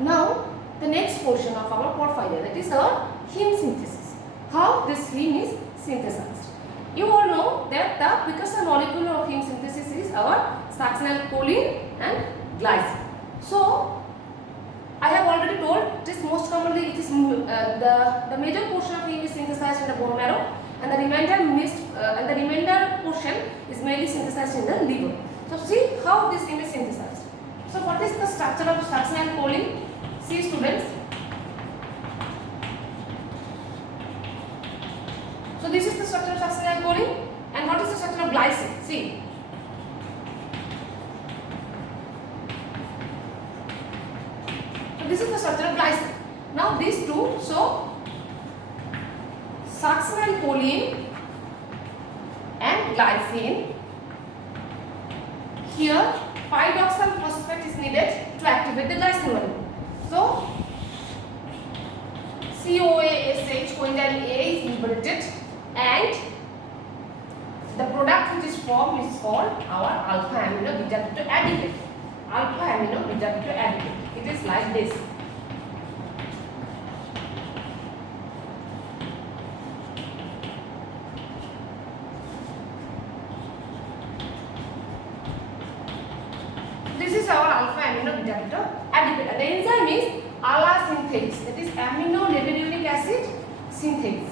Now the next portion of our porphyria, that is our heme synthesis. How this heme is synthesized. You all know that the precursor molecule of heme synthesis is our succinylcholine and glycine. So I have already told it is most commonly it is the major portion of heme is synthesized in the bone marrow, and the remainder portion is mainly synthesized in the liver. So see how this heme is synthesized. So what is the structure of succinylcholine? See students. So this is the structure of succinylcholine, and what is the structure of glycine? See. So this is the structure of glycine. Now these two, so succinylcholine and glycine. Here pyridoxal phosphate is needed to activate the glycine molecule. So COASH coenzyme A is liberated, and the product which is formed is called our alpha amino beta keto additive. Alpha amino beta keto additive. It is like this. This is our alpha amino beta keto additive. And the enzyme is ALA synthase. That is amino levulinic acid synthase.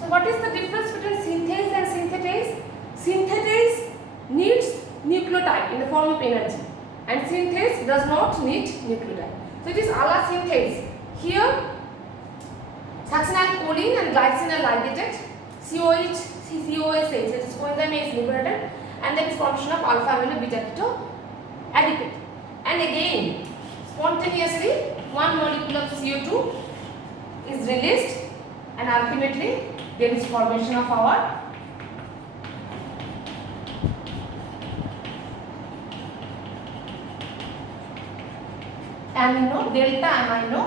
So what is the difference between synthase and synthetase? Synthetase needs nucleotide in the form of energy, and synthase does not need nucleotide. So it is ALA synthase. Here succinylcholine and glycine are ligated. COSH, that is coenzyme A is liberated, and then formation of alpha amino beta keto additive. And again spontaneously one molecule of CO2 is released, and ultimately there is formation of our delta amino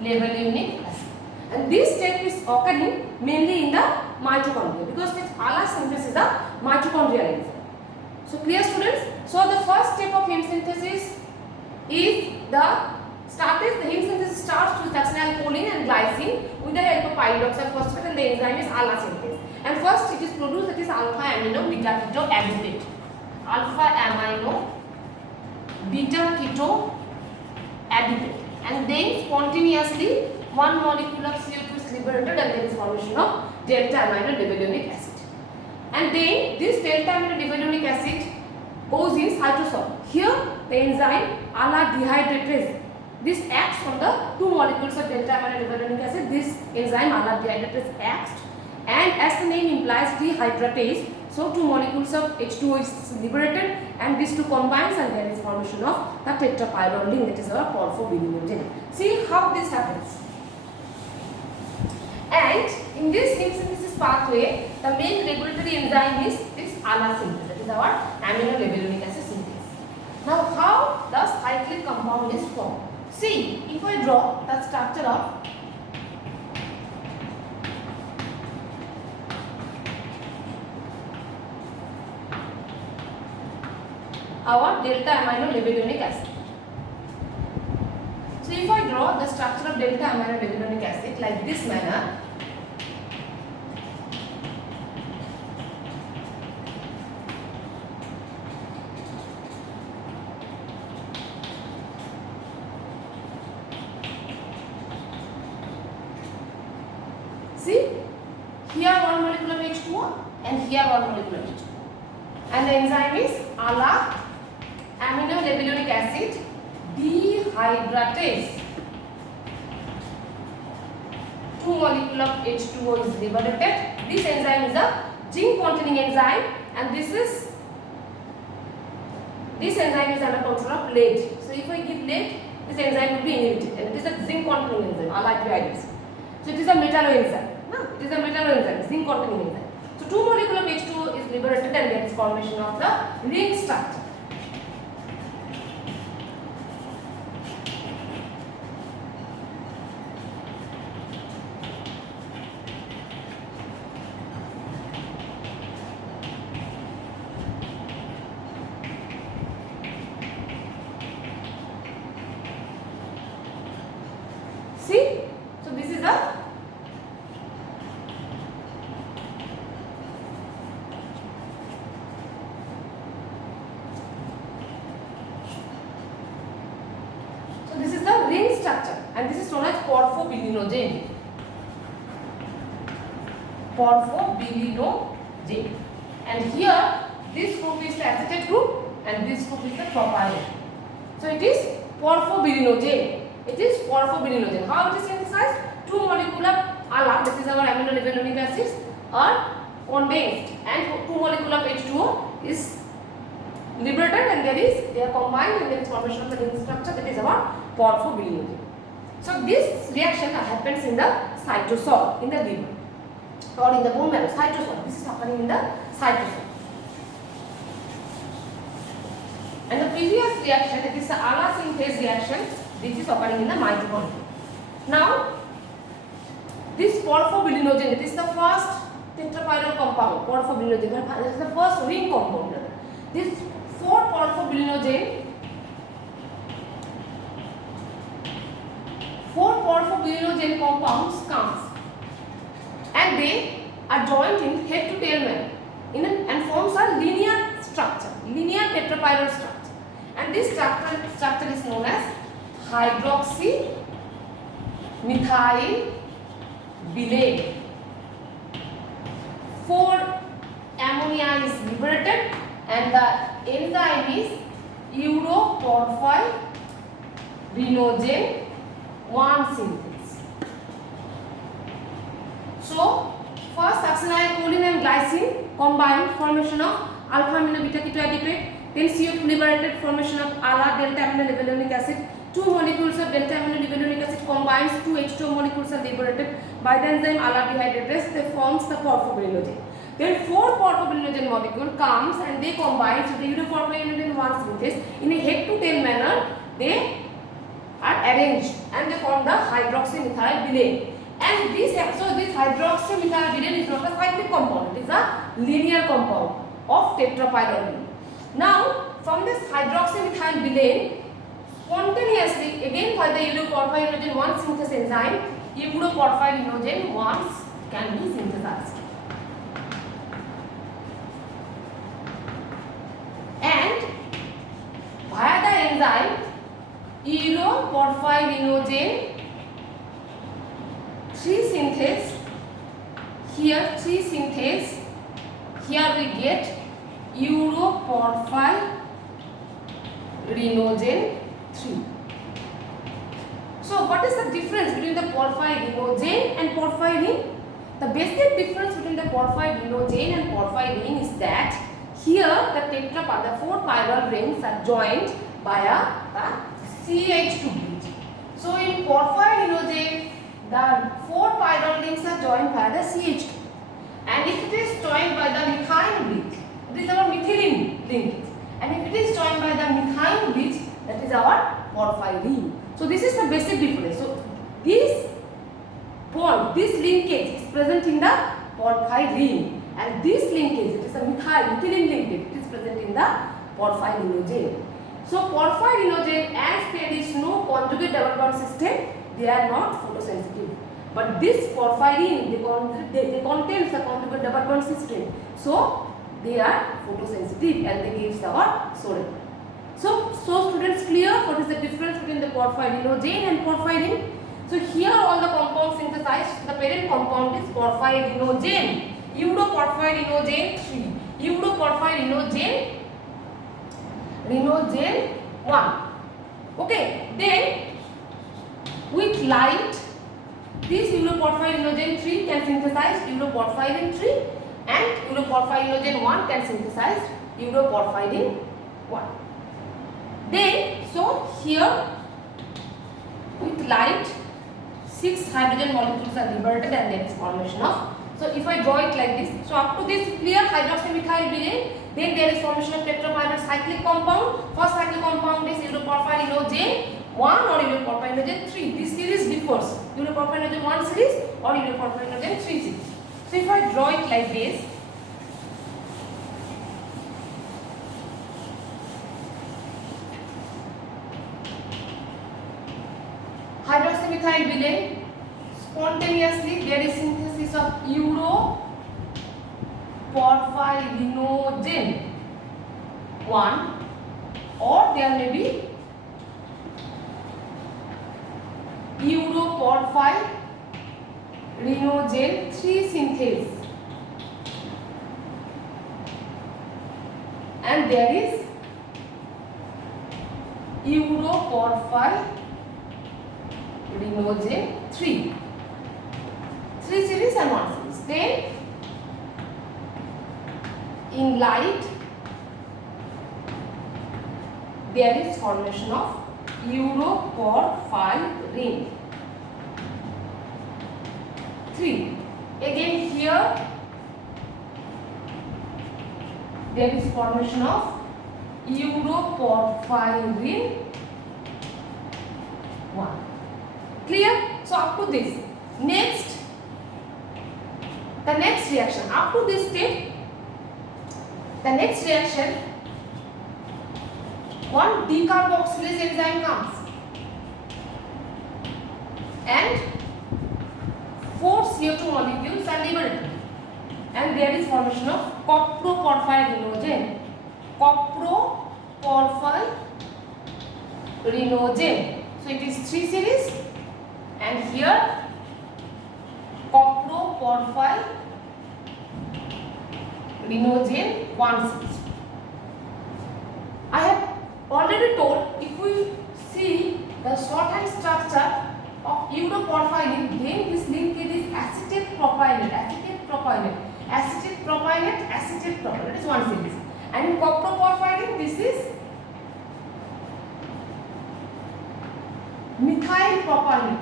levulinic acid. And this step is occurring mainly in the mitochondria, because this ALA synthesis is a mitochondrial enzyme. So clear students? So the first step of heme synthesis is the heme synthesis starts with succinylcholine and glycine with the help of pyridoxal phosphate, and the enzyme is ALA synthase. And first it is produced, that is alpha amino beta keto additive. Alpha amino beta keto additive. And then spontaneously one molecule of CO2 is liberated, and there is formation of delta amino levulinic acid. And then this delta amino levulinic acid goes in cytosol. Here the enzyme ALA dehydratase, this acts on the two molecules of delta amino levulinic acid. This enzyme ALA dehydratase acts, and as the name implies, dehydratase, so two molecules of H2O is liberated, and these two combines, and there is formation of the tetrapyrrolidine, that is our porphobilinogen. See how this happens. And in this heme synthesis pathway, the main regulatory enzyme is this ALA synthase, that is our amino levulinic acid synthase. Now how the cyclic compound is formed? See, if I draw the structure of our delta amino levulinic acid. So if I draw the structure of delta amino levulinic acid like this manner, see, here one molecule of H2O and here one molecule of H2O, and the enzyme is ALA amino levulinic acid dehydratase. Two molecule of H2O is liberated. This enzyme is a zinc containing enzyme, and this enzyme is under control of lead. So if I give lead, this enzyme will be inhibited, and it is a zinc containing enzyme, ALA dehydratase. So it is a metalloenzyme. No, it is a metalloenzyme, zinc containing enzyme. So two molecule of H2O is liberated, and there is formation of the ring structure. and this is known as porphobilinogen. Porphobilinogen. And here this group is the acetate group and this group is the propyl. So it is porphobilinogen. It is porphobilinogen. How it is synthesized? Two molecules of ALA, that is our amino levulinic acids, are condensed and two molecules of H2O is liberated and they are combined and there is formation of the ring structure, that is our porphobilinogen. So this reaction happens in the cytosol, in the liver or in the bone marrow. Cytosol. This is happening in the cytosol. And the previous reaction, that is the ALA synthase reaction, this is occurring in the mitochondria. Now, this porphobilinogen, it is the first tetrapyrrole compound, porphobilinogen, that is the first ring compound. This 4 porphobilinogen compounds comes and they are joined in head to tail manner and forms a linear structure, linear tetrapyrrole structure. And this structure is known as hydroxymethylbilane. 4 ammonia is liberated and the enzyme is uroporphyrinogen 1 synthase. So, first succinylcholine and glycine combined, formation of alpha amino beta ketoadipate, then CO2 liberated, formation of ALA delta amino levulinic acid. 2 molecules of delta amino levulinic acid combines, 2 H2O molecules are liberated by the enzyme ALA dehydratase, they forms the porphobilinogen. Then 4 porphobilinogen molecule comes and they combine to the uroporphyrinogen 1 synthase. In a head to tail manner, they are arranged and they form the hydroxymethylbilane. And this hydroxymethylbilane is not a cyclic compound, it is a linear compound of tetrapyrrole. Now, from this hydroxymethylbilane, spontaneously, again by the uroporphyrinogen 1 synthase enzyme, uroporphyrinogen 1 can be synthesized. And via the enzyme uroporphyrinogen 3 synthase, here 3 synthase, here we get uroporphyrinogen 3. So what is the difference between the porphyrinogen and porphyrin? The basic difference between the porphyrinogen and porphyrin is that here the 4 pyrrole rings are joined by a CH2 bridge. So in porphyrinogen the 4 pyrrole rings are joined by the CH2, and if it is joined by the methyl bridge, it is our methylene linkage, and if it is joined by the methyl bridge, that is our porphyrin. So this is the basic difference. So this bond, this linkage is present in the porphyrin, and this linkage, it is a methylene linkage, it is present in the porphyrinogen. So porphyrinogen, as there is no conjugate double bond system, they are not photosensitive. But this porphyrin, they contains the conjugate double bond system, so they are photosensitive and they gives our sodium. So students, clear what is the difference between the porphyrinogen and porphyrin? So here all the compounds synthesized, the parent compound is porphyrinogen, uroporphyrinogen 3, uroporphyrinogen 1. Okay, then with light, this uroporphyrinogen 3 can synthesize uroporphyrin 3 and uroporphyrinogen 1 can synthesize uroporphyrin 1. Then, so here with light 6 hydrogen molecules are liberated and there is formation of. So if I draw it like this, so up to this clear hydroxymethylbilane, then there is formation of tetrapyrrole cyclic compound. First cyclic compound is uroporphyrinogen 1 or uroporphyrinogen 3. This series differs, uroporphyrinogen 1 series or uroporphyrinogen 3 series. So if I draw it like this, hydroxymethylbilane, spontaneously there is synthesis of uroporphyrinogen 1, or there may be porphyrinogen 3 synthase, and there is uroporphyrinogen 3 series and 1 series. Then in light there is formation of uroporphyrin 3. Again here there is formation of uroporphyrin 1. Clear? So up to this. Next, the next reaction. Up to this step, the next reaction, one decarboxylase enzyme comes and 4 CO2 molecules are liberated, and there is formation of coproporphyrinogen. So it is 3 series, and here coproporphyrinogen 1 series. I have already told, if we see the shorthand structure of uroporphyrin, then this linkage is acetate propionate, that is 1 series. And in coproporphyrin, this is methyl propionate.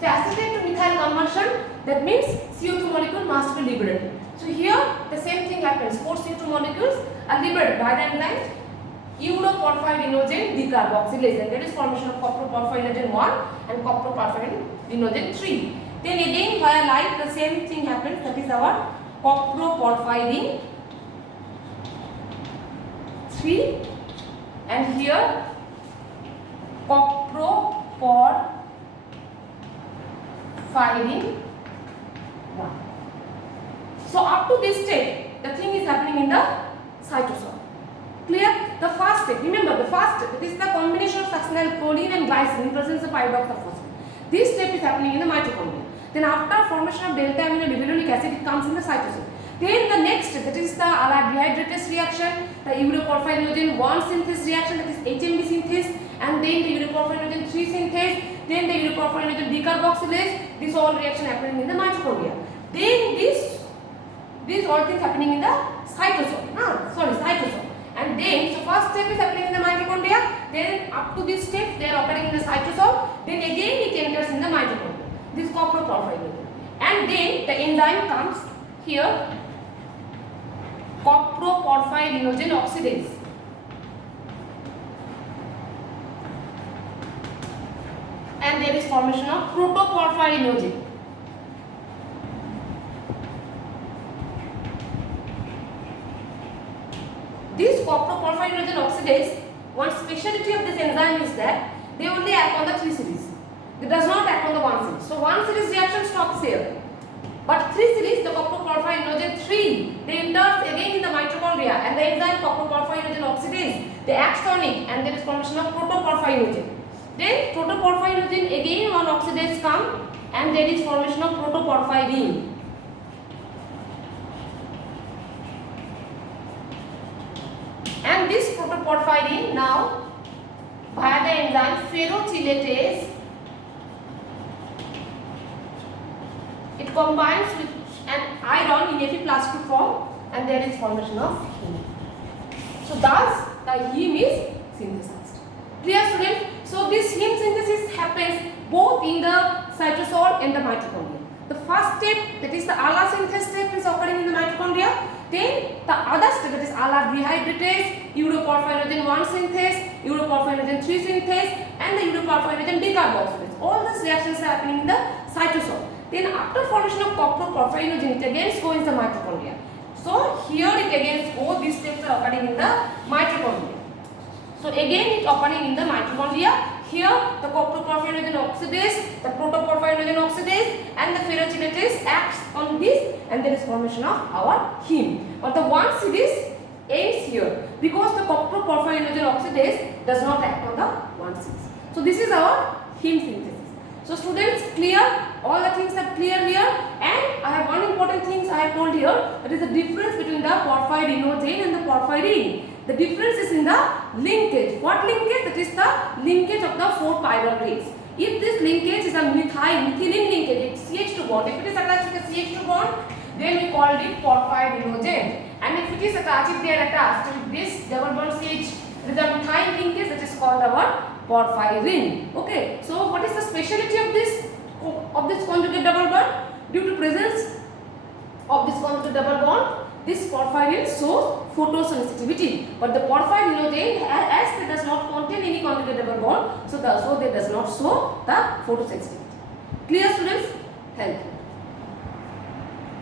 So acetate to methyl conversion, that means CO2 molecule must be liberated. So here the same thing happens. 4 CO2 molecules are liberated by the enzyme uroporphyrinogen decarboxylase, and there is formation of coproporphyrinogen 1 and coproporphyrinogen 3. Then again via light the same thing happens, that is our coproporphyrin 3, and here coproporphyrin 1. So up to this stage, the thing is happening in the cytosol. Clear? The first step, remember the first step, it is the combination of succinyl choline and glycine in presence of pyridoxaphosphate. This step is happening in the mitochondria. Then after formation of delta amino libellulonic acid, it comes in the cytosol. Then the next step, that is the allyl dehydratase reaction, the uroporphyrinogen 1 synthase reaction, that is HMB synthase, and then the uroporphyrinogen 3 synthase, then the uroporphyrinogen decarboxylase. This all reaction happening in the mitochondria. Then these all things happening in the cytosol. Cytosol. And then, so first step is happening in the mitochondria, then up to this step they are occurring in the cytosol, then again it enters in the mitochondria, this coproporphyrin. And then the enzyme comes here, coproporphyrinogen oxidase. And there is formation of protoporphyrinogen. This coproporphyrinogen oxidase, one specialty of this enzyme is that they only act on the 3 series. It does not act on the 1 series. So 1 series reaction stops here. But 3 series, the coproporphyrinogen 3, they enters again in the mitochondria, and the enzyme coproporphyrinogen oxidase, they act on it, and there is formation of protoporphyrinogen. Then protoporphyrinogen again one oxidase come, and there is formation of protoporphyrin. And this protoporphyrin now via the enzyme ferrochelatase, it combines with an iron in Fe+2 form, and there is formation of heme. So thus the heme is synthesized. Clear, students? So this heme synthesis happens both in the cytosol and the mitochondria. The first step, that is the ALA synthase step, is occurring in the mitochondria. Then the other step, that is ALA dehydratase, uroporphyrinogen 1 synthase, uroporphyrinogen 3 synthase, and the uroporphyrinogen decarboxylase. All these reactions are happening in the cytosol. Then after formation of coproporphyrinogen, it again goes in the mitochondria. So here it again goes, these steps are occurring in the mitochondria. So again it occurring in the mitochondria. Here the coproporphyrinogen oxidase, the protoporphyrinogen oxidase, and the ferrochelatase acts on this, and there is formation of our heme. But the 1 series ends here because the coproporphyrinogen oxidase does not act on the 1 series. So this is our heme synthesis. So students, clear? All the things are clear here. And I have one important thing I have told here, that is the difference between the porphyrinogene and the porphyrin. The difference is in the linkage. What linkage? That is the linkage of the 4 chiral rings. If this linkage is a methylene linkage, it's CH2 bond. If it is attached with a CH2 bond, then we called it porphyrinogene. And if it is attached, if they are attached with this double bond CH with the methyl linkage, that is called our porphyrin. Okay. So what is the speciality of this conjugate double bond? Due to presence of this conjugate double bond, this porphyrin shows photosensitivity, but the porphyrinogene, as it does not contain any conjugate double bond, so they does not show the photosensitivity. Clear, students? Thank you.